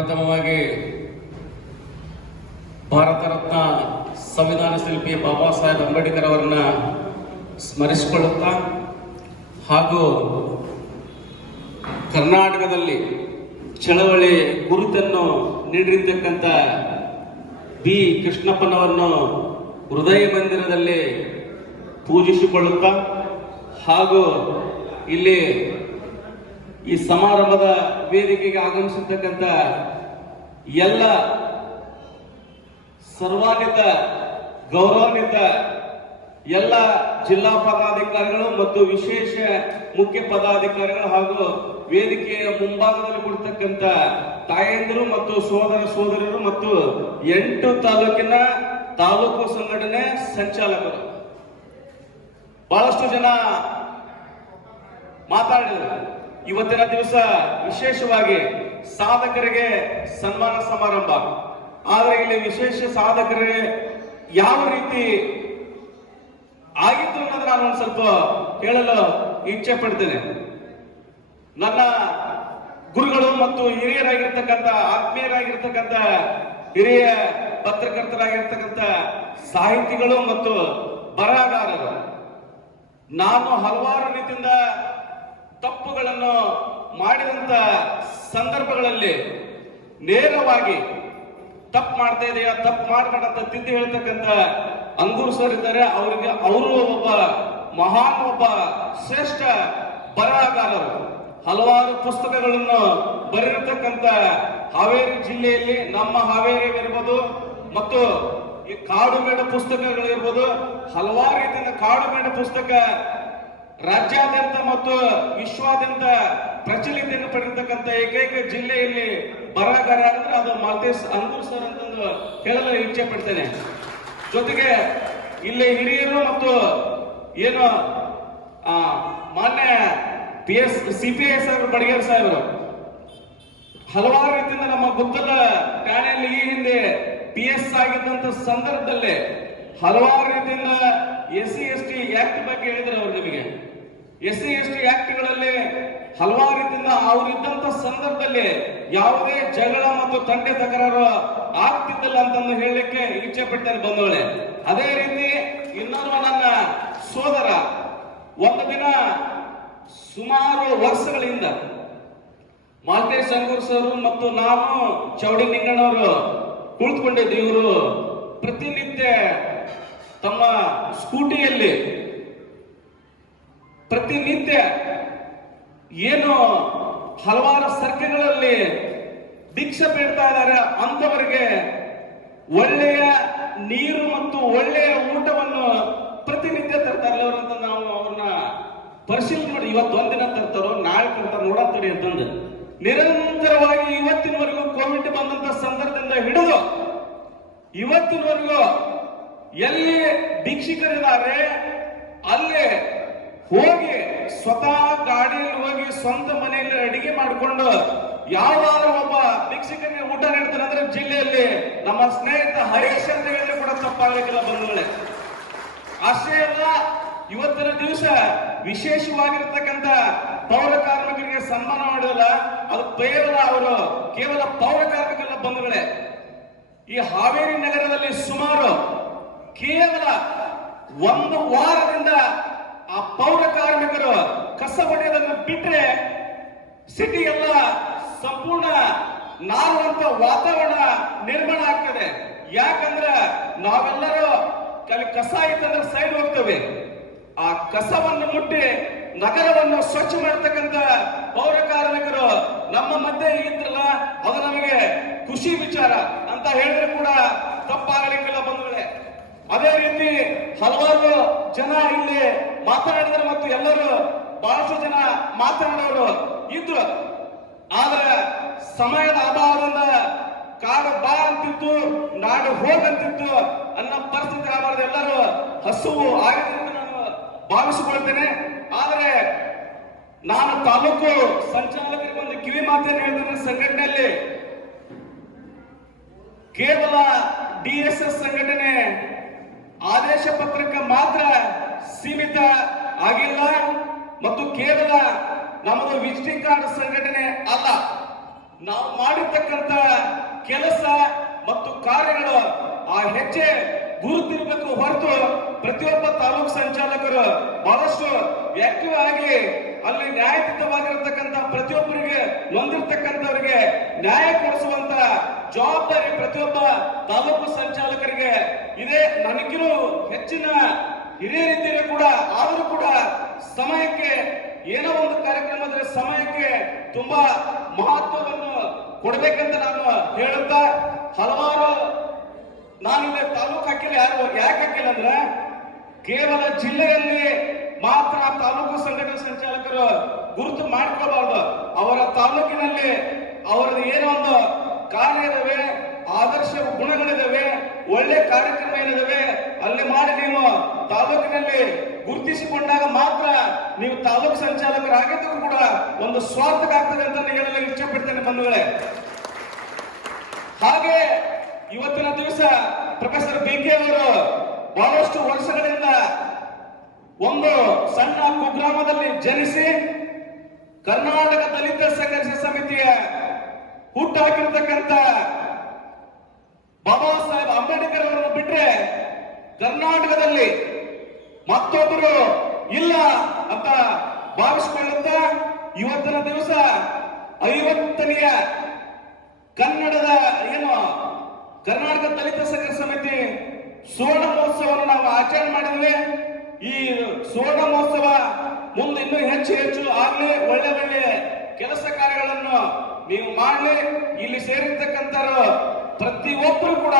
ಪ್ರಪ್ರಥಮವಾಗಿ ಭಾರತ ರತ್ನ ಸಂವಿಧಾನ ಶಿಲ್ಪಿ ಬಾಬಾ ಸಾಹೇಬ್ ಅಂಬೇಡ್ಕರ್ ಅವರನ್ನ ಸ್ಮರಿಸಿಕೊಳ್ಳುತ್ತಾ ಹಾಗೂ ಕರ್ನಾಟಕದಲ್ಲಿ ಚಳವಳಿ ಗುರುತನ್ನು ನೀಡಿರ್ತಕ್ಕಂಥ ಬಿ ಕೃಷ್ಣಪ್ಪನವರನ್ನು ಹೃದಯ ಮಂದಿರದಲ್ಲಿ ಪೂಜಿಸಿಕೊಳ್ಳುತ್ತಾ ಹಾಗೂ ಇಲ್ಲಿ ಈ ಸಮಾರಂಭದ ವೇದಿಕೆಗೆ ಆಗಮಿಸಿರ್ತಕ್ಕಂಥ ಎಲ್ಲ ಸರ್ವಾನ್ವಿತ ಗೌರವಾನ್ವಿತ ಎಲ್ಲ ಜಿಲ್ಲಾ ಪದಾಧಿಕಾರಿಗಳು ಮತ್ತು ವಿಶೇಷ ಮುಖ್ಯ ಪದಾಧಿಕಾರಿಗಳು ಹಾಗೂ ವೇದಿಕೆಯ ಮುಂಭಾಗದಲ್ಲಿ ಕುಳಿತಕ್ಕಂಥ ತಾಯಂದಿರು ಮತ್ತು ಸೋದರ ಸೋದರಿಯರು ಮತ್ತು 8 ತಾಲೂಕಿನ ತಾಲೂಕು ಸಂಘಟನೆ ಸಂಚಾಲಕರು ಬಹಳಷ್ಟು ಜನ ಮಾತಾಡಿದರು. ಇವತ್ತಿನ ದಿವಸ ವಿಶೇಷವಾಗಿ ಸಾಧಕರಿಗೆ ಸನ್ಮಾನ ಸಮಾರಂಭ. ಆದರೆ ಇಲ್ಲಿ ವಿಶೇಷ ಸಾಧಕರಿಗೆ ಯಾವ ರೀತಿ ಆಗಿತ್ತು ಅನ್ನೋದು ನಾನು ಒಂದು ಸ್ವಲ್ಪ ಹೇಳಲು ಇಚ್ಛೆ ಪಡ್ತೇನೆ. ನನ್ನ ಗುರುಗಳು ಮತ್ತು ಹಿರಿಯರಾಗಿರ್ತಕ್ಕಂಥ ಆತ್ಮೀಯರಾಗಿರ್ತಕ್ಕಂಥ ಹಿರಿಯ ಪತ್ರಕರ್ತರಾಗಿರ್ತಕ್ಕಂಥ ಸಾಹಿತಿಗಳು ಮತ್ತು ಬರಹಗಾರರು, ನಾನು ಹಲವಾರು ರೀತಿಯಿಂದ ತಪ್ಪುಗಳನ್ನು ಮಾಡಿದಂತ ಸಂದರ್ಭಗಳಲ್ಲಿ ನೇರವಾಗಿ ತಪ್ಪು ಮಾಡ್ತಾ ಇದೆಯಾ, ತಪ್ಪು ಮಾಡಬೇಡಂತ ತಿದ್ದಿ ಹೇಳ್ತಕ್ಕಂಥ ಅಂಗೂರ್ ಸರ್ ಇದ್ದಾರೆ. ಅವರು ಒಬ್ಬ ಮಹಾನ್, ಒಬ್ಬ ಶ್ರೇಷ್ಠ ಬರಹಗಾರರು. ಹಲವಾರು ಪುಸ್ತಕಗಳನ್ನು ಬರೆದಿರ್ತಕ್ಕಂಥ ಹಾವೇರಿ ಜಿಲ್ಲೆಯಲ್ಲಿ ನಮ್ಮ ಹಾವೇರಿ ಇರ್ಬೋದು ಮತ್ತು ಈ ಕಾಡುಮೇಡ ಪುಸ್ತಕಗಳು ಇರ್ಬೋದು, ಹಲವಾರು ರೀತಿಯಿಂದ ಕಾಡುಮೇಡ ಪುಸ್ತಕ ರಾಜ್ಯಾದ್ಯಂತ ಮತ್ತು ವಿಶ್ವಾದ್ಯಂತ ಪ್ರಚಲಿತೆಯನ್ನು ಪಡೆದಿರ್ತಕ್ಕಂಥ ಏಕೈಕ ಜಿಲ್ಲೆಯಲ್ಲಿ ಬರಹಗಾರ ಅಂದ್ರೆ ಅದು ಮಾಲ್ತೇಶ್ ಅಂಗೂರ್ ಸರ್ ಅಂತಂದು ಹೇಳಲು ಇಚ್ಛೆ ಪಡ್ತೇನೆ. ಜೊತೆಗೆ ಇಲ್ಲಿ ಹಿರಿಯರು ಮತ್ತು ಏನು ಮಾನ್ಯ CPI ಸಾಹೇಬರು, ಬಡಿಗೇರ್ ಸಾಹೇಬರು ಹಲವಾರು ರೀತಿಯಿಂದ ನಮ್ಮ ಗುತ್ತಲ ಠಾಣೆಯಲ್ಲಿ ಈ ಹಿಂದೆ PS ಆಗಿದ್ದಂತ ಸಂದರ್ಭದಲ್ಲಿ ಹಲವಾರು ರೀತಿಯಿಂದ SC/ST ಆಕ್ಟ್ ಬಗ್ಗೆ ಹೇಳಿದ್ರು. ಅವರು ನಿಮಗೆ SC/ST ಆಕ್ಟ್ಗಳಲ್ಲಿ ಹಲವಾರು ರೀತಿಯಿಂದ ಅವರಿದ್ದಂತ ಸಂದರ್ಭದಲ್ಲಿ ಯಾವುದೇ ಜಗಳ ಮತ್ತು ತಂಟೆ ತಕರಾರು ಆಗ್ತಿದ್ದಿಲ್ಲ ಅಂತಂದು ಹೇಳಲಿಕ್ಕೆ ಇಚ್ಛೆ ಪಡ್ತೇನೆ ಬಂಧುಗಳೇ. ಅದೇ ರೀತಿ ಇನ್ನೊಬ್ಬ ನನ್ನ ಸೋದರ ಒಂದು ದಿನ ಸುಮಾರು ವರ್ಷಗಳಿಂದ ಮಾಲ್ತೇಶ್ ಅಂಗೂರ್ ಸರ್ ಮತ್ತು ನಾನು ಚೌಡಿ ನಿಂಗಣ್ಣವರು ಕುಳಿತುಕೊಂಡಿದ್ದು. ಇವರು ಪ್ರತಿನಿತ್ಯ ತಮ್ಮ ಸ್ಕೂಟಿಯಲ್ಲಿ ಪ್ರತಿನಿತ್ಯ ಏನು ಹಲವಾರು ಸರ್ಕಲ್ಗಳಲ್ಲಿ ಭಿಕ್ಷೆ ಬೇಡ್ತಾ ಇದ್ದಾರೆ ಅಂತವರಿಗೆ ಒಳ್ಳೆಯ ನೀರು ಮತ್ತು ಒಳ್ಳೆಯ ಊಟವನ್ನು ಪ್ರತಿನಿತ್ಯ ತರ್ತಾರಲ್ಲ ಅವರು ಅಂತ ನಾವು ಅವ್ರನ್ನ ಪರಿಶೀಲನೆ ಮಾಡಿ, ಇವತ್ತು ಒಂದಿನ ತರ್ತಾರೋ ನಾಳೆ ತರ್ತಾರೋ ನೋಡತ್ತಡಿ ಅಂತಂದು ನಿರಂತರವಾಗಿ ಇವತ್ತಿನವರೆಗೂ ಕೋವಿಡ್ ಬಂದಂತ ಸಂದರ್ಭದಿಂದ ಹಿಡಿದು ಇವತ್ತಿನವರೆಗೂ ಎಲ್ಲಿ ಭಿಕ್ಷುಕರಿದ್ದಾರೆ ಅಲ್ಲಿ ಹೋಗಿ ಸ್ವತಃ ಗಾಡಿಯಲ್ಲಿ ಹೋಗಿ ಸ್ವಂತ ಮನೆಯಲ್ಲಿ ಅಡಿಗೆ ಮಾಡಿಕೊಂಡು ಯಾವಾದ್ರೂ ಒಬ್ಬ ಭಿಕ್ಷುಕನಿಗೆ ಊಟ ನೀಡ್ತಾರೆ ಅಂದ್ರೆ ಜಿಲ್ಲೆಯಲ್ಲಿ ನಮ್ಮ ಸ್ನೇಹಿತ ಹರೀಶ್ ಅಂತ ಹೇಳಿದ್ರೆ ಕೂಡ ತಪ್ಪಾಗಲಿಕ್ಕಿಲ್ಲ ಬಂಧುಗಳೇ. ಅಷ್ಟೇ ಅಲ್ಲ, ಇವತ್ತಿನ ದಿವಸ ವಿಶೇಷವಾಗಿರ್ತಕ್ಕಂಥ ಪೌರ ಕಾರ್ಮಿಕರಿಗೆ ಸನ್ಮಾನ ಮಾಡಿಲ್ಲ. ಅದು ಕೇವಲ ಪೌರ ಕಾರ್ಮಿಕರ ಬಂಧುಗಳೇ. ಈ ಹಾವೇರಿ ನಗರದಲ್ಲಿ ಸುಮಾರು ಕೇವಲ 1 ವಾರದಿಂದ ಆ ಪೌರ ಕಾರ್ಮಿಕರು ಕಸ ಹೊಡೆಯೋದನ್ನು ಬಿಟ್ರೆ ಸಿಟಿ ಎಲ್ಲ ಸಂಪೂರ್ಣ ನಾರುವಂತ ವಾತಾವರಣ ನಿರ್ಮಾಣ ಆಗ್ತದೆ. ಯಾಕಂದ್ರೆ ನಾವೆಲ್ಲರೂ ಕಸ ಆಯ್ತಂದ್ರೆ ಸೈಡ್ ಹೋಗ್ತೇವೆ. ಆ ಕಸವನ್ನು ಮುಟ್ಟಿ ನಗರವನ್ನು ಸ್ವಚ್ಛ ಮಾಡತಕ್ಕಂತ ಪೌರ ಕಾರ್ಮಿಕರು ನಮ್ಮ ಮಧ್ಯೆ ಇದ್ರಲ್ಲ, ಅದು ನಮಗೆ ಖುಷಿ ವಿಚಾರ ಅಂತ ಹೇಳಿದ್ರೆ ಕೂಡ ತಪ್ಪಾಗಲಿಕ್ಕಿಲ್ಲ ಬಂಧುಗಳೇ. ಅದೇ ರೀತಿ ಹಲವಾರು ಜನ ಇಲ್ಲಿ ಮಾತನಾಡಿದರೆ ಮತ್ತು ಎಲ್ಲರೂ ಬಹಳಷ್ಟು ಜನ ಮಾತನಾಡೋರು ಇದ್ರು. ಆದ್ರೆ ಸಮಯದ ಅಭಾವದಿಂದ ಕಾಡು ಬಾ ಅಂತಿತ್ತು, ನಾಡು ಹೋಗಂತಿತ್ತು ಅನ್ನೋ ಪರಿಸ್ಥಿತಿ ಆಗಬಾರ್ದು. ಎಲ್ಲರೂ ಹಸುವು ಆಗಿದೆ ಅಂತ ನಾನು ಭಾವಿಸಿಕೊಳ್ತೇನೆ. ಆದರೆ ನಾನು ತಾಲೂಕು ಸಂಚಾಲಕರಿಗೆ ಒಂದು ಕಿವಿ ಮಾತನ್ನು ಹೇಳಿದ್ರೆ, ಸಂಘಟನೆಯಲ್ಲಿ ಕೇವಲ DSS ಸಂಘಟನೆ ಆದೇಶ ಪತ್ರಕ್ಕೆ ಮಾತ್ರ ಸೀಮಿತ ಆಗಿಲ್ಲ ಮತ್ತು ಕೇವಲ ನಮ್ಮದು ವಿಸಿಟಿಂಗ್ ಕಾರ್ಡ್ ಸಂಘಟನೆ ಅಲ್ಲ. ನಾವು ಮಾಡಿರ್ತಕ್ಕಂಥ ಆ ಹೆಜ್ಜೆ ಗುರುತಿರ್ಬೇಕು ಹೊರತು ಪ್ರತಿಯೊಬ್ಬ ತಾಲೂಕು ಸಂಚಾಲಕರು ಬಹಳಷ್ಟು ಆಕ್ಟಿವ್ ಆಗಿ ಅಲ್ಲಿ ನ್ಯಾಯಯುತವಾಗಿರತಕ್ಕಂತ ಪ್ರತಿಯೊಬ್ಬರಿಗೆ ನೊಂದಿರ್ತಕ್ಕಂಥವರಿಗೆ ನ್ಯಾಯ ಕೊಡಿಸುವಂತ ಜವಾಬ್ದಾರಿ ಪ್ರತಿಯೊಬ್ಬ ತಾಲೂಕು ಸಂಚಾಲಕರಿಗೆ ಇದೆ. ನನಗಿರೋ ಹೆಚ್ಚಿನ ಹಿರಿಯರಿದ್ದೀರಿ ಕೂಡ, ಆದರೂ ಕೂಡ ಸಮಯಕ್ಕೆ ಏನೋ ಒಂದು ಕಾರ್ಯಕ್ರಮದ ಸಮಯಕ್ಕೆ ತುಂಬಾ ಮಹತ್ವವನ್ನು ಕೊಡಬೇಕಂತ ನಾನು ಹೇಳುತ್ತಾ, ಹಲವಾರು ನಾನಿಲ್ಲಿ ತಾಲೂಕು ಹಾಕಿಲ್ಲ. ಯಾಕೆ ಹಾಕಿಲ್ಲ ಅಂದ್ರೆ ಕೇವಲ ಜಿಲ್ಲೆಯಲ್ಲಿ ಮಾತ್ರ ತಾಲೂಕು ಸಂಘಟನಾ ಸಂಚಾಲಕರು ಗುರುತು ಮಾಡ್ಕೋಬಾರ್ದು. ಅವರ ತಾಲೂಕಿನಲ್ಲಿ ಅವರದ್ದು ಏನೋ ಒಂದು ಕಾರ್ಯ ಇದಾವೆ, ಆದರ್ಶ ಗುಣಗಳಿದಾವೆ, ಒಳ್ಳೆ ಕಾರ್ಯಕ್ರಮ ಏನಿದಾವೆ ಅಲ್ಲಿ ಮಾಡಿ ನೀವು ತಾಲೂಕಿನಲ್ಲಿ ಗುರುತಿಸಿಕೊಂಡಾಗ ಮಾತ್ರ ನೀವು ತಾಲೂಕು ಸಂಚಾಲಕರಾಗಿದ್ದು ಕೂಡ ಒಂದು ಸ್ವಾರ್ಥಕ ಆಗ್ತದೆ ಅಂತ ಹೇಳಲು ಇಚ್ಛೆ ಪಡ್ತೇನೆ ಬಂಧುಗಳೇ. ಹಾಗೆ ಇವತ್ತಿನ ದಿವಸ ಪ್ರೊಫೆಸರ್ BK ಅವರು ಬಹಳಷ್ಟು ವರ್ಷಗಳಿಂದ ಒಂದು ಸಣ್ಣ ಕುಗ್ರಾಮದಲ್ಲಿ ಜನಿಸಿ ಕರ್ನಾಟಕ ದಲಿತ ಸಂಘರ್ಷ ಸಮಿತಿಯ ಹುಟ್ಟಾಕಿರ್ತಕ್ಕಂಥ ಬಾಬಾ ಸಾಹೇಬ್ ಅಂಬೇಡ್ಕರ್ ಅವರನ್ನು ಬಿಟ್ರೆ ಕರ್ನಾಟಕದಲ್ಲಿ ಮತ್ತೊಬ್ಬರು ಇಲ್ಲ ಅಂತ ಭಾವಿಸಿಕೊಳ್ಳುತ್ತಾ ಇವತ್ತಿನ ದಿವಸ 50ನೆಯ ಕನ್ನಡದ ಕರ್ನಾಟಕ ದಲಿತ ಸಂಘರ್ಷ ಸಮಿತಿ ಸುವರ್ಣ ಮಹೋತ್ಸವವನ್ನು ನಾವು ಆಚರಣೆ ಮಾಡಿದ್ವಿ. ಈ ಸುವರ್ಣ ಮಹೋತ್ಸವ ಮುಂದೆ ಇನ್ನೂ ಹೆಚ್ಚು ಹೆಚ್ಚು ಆಗ್ಲಿ, ಒಳ್ಳೆ ಒಳ್ಳೆ ಕೆಲಸ ಕಾರ್ಯಗಳನ್ನು ನೀವು ಮಾಡಲಿ. ಇಲ್ಲಿ ಸೇರಿರ್ತಕ್ಕಂಥವರು ಪ್ರತಿಯೊಬ್ಬರು ಕೂಡ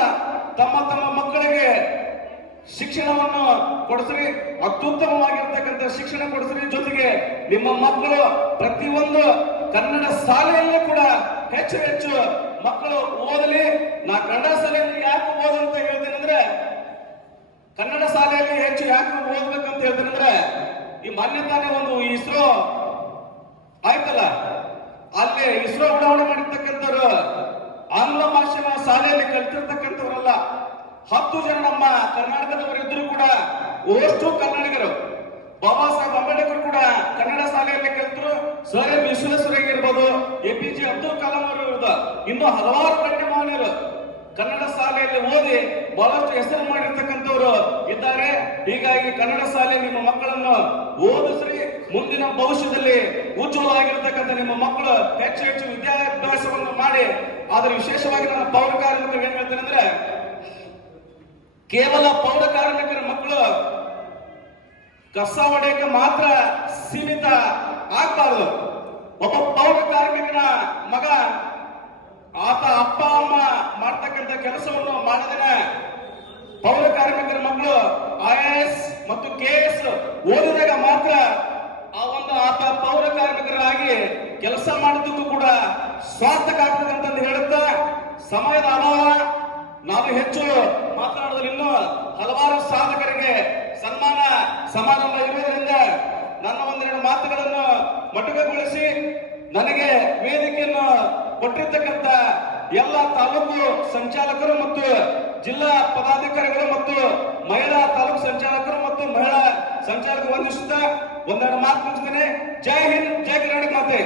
ತಮ್ಮ ತಮ್ಮ ಮಕ್ಕಳಿಗೆ ಶಿಕ್ಷಣವನ್ನು ಕೊಡಿಸ್ರಿ, ಅತ್ಯುತ್ತಮವಾಗಿರ್ತಕ್ಕಂಥ ಶಿಕ್ಷಣ ಕೊಡಿಸ್ರಿ. ಜೊತೆಗೆ ನಿಮ್ಮ ಮಕ್ಕಳು ಪ್ರತಿಯೊಂದು ಕನ್ನಡ ಶಾಲೆಯಲ್ಲೂ ಕೂಡ ಹೆಚ್ಚು ಹೆಚ್ಚು ಮಕ್ಕಳು ಓದಲಿ. ನಾ ಕನ್ನಡ ಶಾಲೆಯಲ್ಲಿ ಯಾಕೆ ಓದಂತ ಹೇಳ್ತೇನೆ ಅಂದ್ರೆ, ಕನ್ನಡ ಶಾಲೆಯಲ್ಲಿ ಹೆಚ್ಚು ಯಾಕೆ ಓದ್ಬೇಕಂತ ಹೇಳ್ತೇನೆ ಅಂದ್ರೆ, ಈ ಮಾನ್ಯತಾನೆ ಒಂದು ಇಸ್ರೋ ಆಯ್ತಲ್ಲ, ಅಲ್ಲಿ ಇಸ್ರೋ ಉಡಾವಣೆ ಮಾಡಿರ್ತಕ್ಕಂಥವ್ರು ಆಂಗ್ಲ ಭಾಷೆನ ಶಾಲೆಯಲ್ಲಿ ಕಲಿತಿರ್ತಕ್ಕಂಥವ್ರಲ್ಲ. 10 ಜನ ನಮ್ಮ ಕರ್ನಾಟಕದವರಿದ್ದರೂ ಕೂಡ ಅಷ್ಟು ಕನ್ನಡಿಗರು. ಬಾಬಾ ಸಾಹೇಬ್ ಅಂಬೇಡ್ಕರ್ ಕೂಡ ಕನ್ನಡ ಶಾಲೆಯಲ್ಲಿ ಕಲಿತರು. ಸರ್ ಎಂ ವಿಶ್ವೇಶ್ವರಯ್ಯ ಇರ್ಬೋದು, APJ ಅಬ್ದುಲ್ ಕಲಾಂ ಅವರು ಇರ್ಬೋದು, ಇನ್ನೂ ಹಲವಾರು ಗಣ್ಯಮಾನ್ಯರು ಕನ್ನಡ ಶಾಲೆಯಲ್ಲಿ ಓದಿ ಬಹಳಷ್ಟು ಹೆಸರು ಮಾಡಿರ್ತಕ್ಕಂಥವ್ರು ಇದ್ದಾರೆ. ಹೀಗಾಗಿ ಕನ್ನಡ ಶಾಲೆ ನಿಮ್ಮ ಮಕ್ಕಳನ್ನು ಓದಿಸ್ರಿ. ಮುಂದಿನ ಭವಿಷ್ಯದಲ್ಲಿ ಉಜ್ವಲವಾಗಿರ್ತಕ್ಕಂಥ ನಿಮ್ಮ ಮಕ್ಕಳು ಹೆಚ್ಚು ಹೆಚ್ಚು ವಿದ್ಯಾಭ್ಯಾಸವನ್ನು ಮಾಡಿ. ಆದ್ರೆ ವಿಶೇಷವಾಗಿ ನನ್ನ ಪೌರ ಕಾರ್ಮಿಕರು ಏನ್ ಹೇಳ್ತೇನೆ ಅಂದ್ರೆ, ಕೇವಲ ಪೌರ ಕಾರ್ಮಿಕರ ಮಕ್ಕಳು ಕಸ ಹೊಡೆಯಕ್ಕೆ ಮಾತ್ರ ಸೀಮಿತ ಆಗ್ಬಾರ್ದು. ಒಬ್ಬ ಪೌರ ಕಾರ್ಮಿಕನ ಮಗ ಆತ ಅಪ್ಪ ಅಮ್ಮ ಮಾಡ್ತಕ್ಕಂಥ ಕೆಲಸವನ್ನು ಮಾಡಿದರೆ ಪೌರ ಕಾರ್ಮಿಕರ ಮಕ್ಕಳು IAS ಮತ್ತು KS ಓದಿದಾಗ ಮಾತ್ರ ಆತ ಪೌರ ಕಾರ್ಮಿಕರಾಗಿ ಕೆಲಸ ಮಾಡಿದ್ದಕ್ಕೂ ಕೂಡ ಸಾರ್ಥಕ ಆಗ್ತದೆ ಅಂತಂದು ಹೇಳುತ್ತಾ, ಸಮಯದ ಅಭಾವ, ನಾವು ಹೆಚ್ಚು ಮಾತನಾಡೋದು ಇನ್ನೂ ಹಲವಾರು ಸಾಧಕರಿಗೆ ಸನ್ಮಾನ ಸಮಾರಂಭ ಇರುವುದರಿಂದ ನನ್ನ ಒಂದೆರಡು ಮಾತುಗಳನ್ನು ಮೊಟಕುಗೊಳಿಸಿ ನನಗೆ ವೇದಿಕೆಯನ್ನು ಕೊಟ್ಟಿರ್ತಕ್ಕಂಥ ಎಲ್ಲ ತಾಲೂಕು ಸಂಚಾಲಕರು ಮತ್ತು ಜಿಲ್ಲಾ ಪದಾಧಿಕಾರಿಗಳು ಮತ್ತು ಮಹಿಳಾ ತಾಲೂಕು ಸಂಚಾಲಕರು ಮತ್ತು ಮಹಿಳಾ ಸಂಚಾಲಕರು ವಂದಿಸುತ್ತಾ ಒಂದೆರಡು ಮಾತು ಮುಗಿಸ್ತೇನೆ. ಜೈ ಹಿಂದ್, ಜೈ ಕರ್ನಾಟಕ ಮಾತೆ.